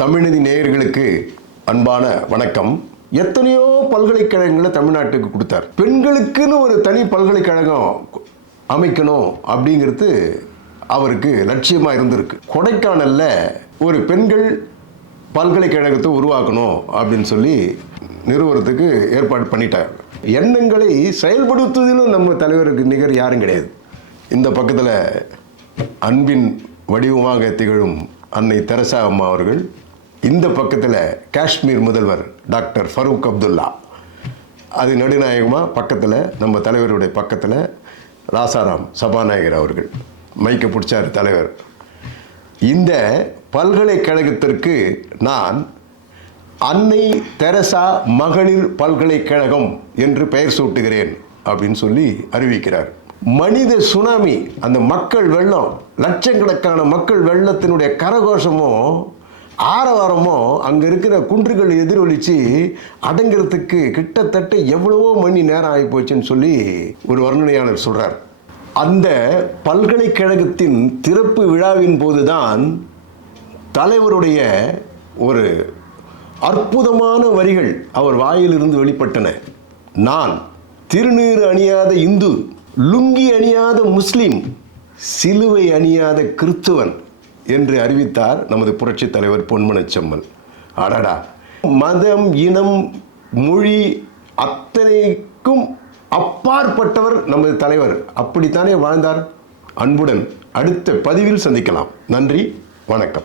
தமிழ்நிதி நேயர்களுக்கு அன்பான வணக்கம். எத்தனையோ பல்கலைக்கழகங்களை தமிழ்நாட்டுக்கு கொடுத்தார். பெண்களுக்குன்னு ஒரு தனி பல்கலைக்கழகம் அமைக்கணும் அப்படிங்கிறது அவருக்கு லட்சியமாக இருந்திருக்கு. கொடைக்கானல்ல ஒரு பெண்கள் பல்கலைக்கழகத்தை உருவாக்கணும் அப்படின்னு சொல்லி நிறுவனத்துக்கு ஏற்பாடு பண்ணிட்டார். எண்ணங்களை செயல்படுத்துவதிலும் நம்ம தலைவருக்கு நிகர் யாரும் கிடையாது. இந்த பக்கத்தில் அன்பின் வடிவமாக திகழும் அன்னை தெரசா அம்மா அவர்கள், இந்த பக்கத்தில் காஷ்மீர் முதல்வர் டாக்டர் ஃபரூக் அப்துல்லா, அது நடுநாயகமாக பக்கத்தில் நம்ம தலைவருடைய பக்கத்தில் ராசாராம் சபாநாயகர் அவர்கள் மைக்க பிடிச்சார் தலைவர். இந்த பல்கலைக்கழகத்திற்கு நான் அன்னை தெரசா மகளிர் பல்கலைக்கழகம் என்று பெயர் சூட்டுகிறேன் அப்படின்னு சொல்லி அறிவிக்கிறார். மனித சுனாமி, அந்த மக்கள் வெள்ளம், லட்சக்கணக்கான மக்கள் வெள்ளத்தினுடைய கரகோஷமும் ஆரவாரமும் அங்கே இருக்கிற குன்றுகள் எதிரொலித்து அடங்கிறதுக்கு கிட்டத்தட்ட எவ்வளவோ மணி நேரம் ஆகி போச்சுன்னு சொல்லி ஒரு வர்ணனையாளர் சொல்கிறார். அந்த பல்கலைக்கழகத்தின் திறப்பு விழாவின் போதுதான் தலைவருடைய ஒரு அற்புதமான வரிகள் அவர் வாயிலிருந்து வெளிப்பட்டன. நான் திருநீறு அணியாத இந்து, லுங்கி அணியாத முஸ்லிம், சிலுவை அணியாத கிறிஸ்துவன் என்று அறிவித்தார் நமது புரட்சி தலைவர் பொன்மனச்செம்மல். அடடா, மதம், இனம், மொழி அத்தனைக்கும் அப்பாற்பட்டவர் நமது தலைவர். அப்படித்தானே வாழ்ந்தார். அன்புடன் அடுத்த பதிவில் சந்திக்கலாம். நன்றி, வணக்கம்.